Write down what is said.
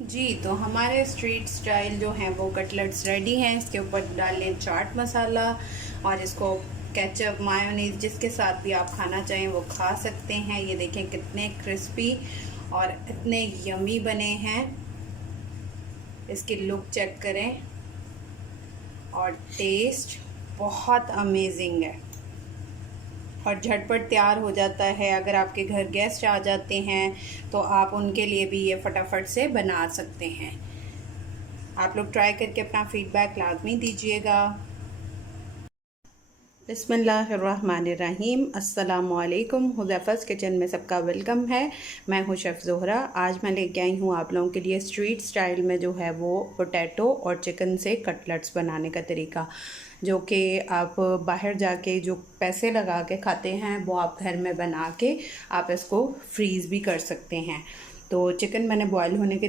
जी, तो हमारे street style जो हैं वो कटलेट्स रेडी हैं। इसके ऊपर डालें चाट मसाला और इसको केचप मायोनीज जिसके साथ भी आप खाना चाहें वो खा सकते हैं। ये देखें कितने क्रिस्पी और इतने यमी बने हैं। इसकी लुक चेक करें और टेस्ट बहुत अमेजिंग है और झटपट तैयार हो जाता है। अगर आपके घर गेस्ट आ जाते हैं तो आप उनके लिए भी ये फटाफट से बना सकते हैं। आप लोग ट्राई करके अपना फीडबैक लाजमी दीजिएगा। बिस्मिल्लाहिर्रहमानिर्रहीम, अस्सलामुअलैकुम। हुज़ैफ़ा's किचन में सबका वेलकम है। मैं हूँ शेफ़ ज़ोहरा। आज मैं लेके आई हूँ आप लोगों के लिए स्ट्रीट स्टाइल में जो है वो पोटैटो और चिकन से कटलेट्स बनाने का तरीका, जो कि आप बाहर जाके जो पैसे लगा के खाते हैं वो आप घर में बना के आप इसको फ्रीज़ भी कर सकते हैं। तो चिकन मैंने बॉयल होने के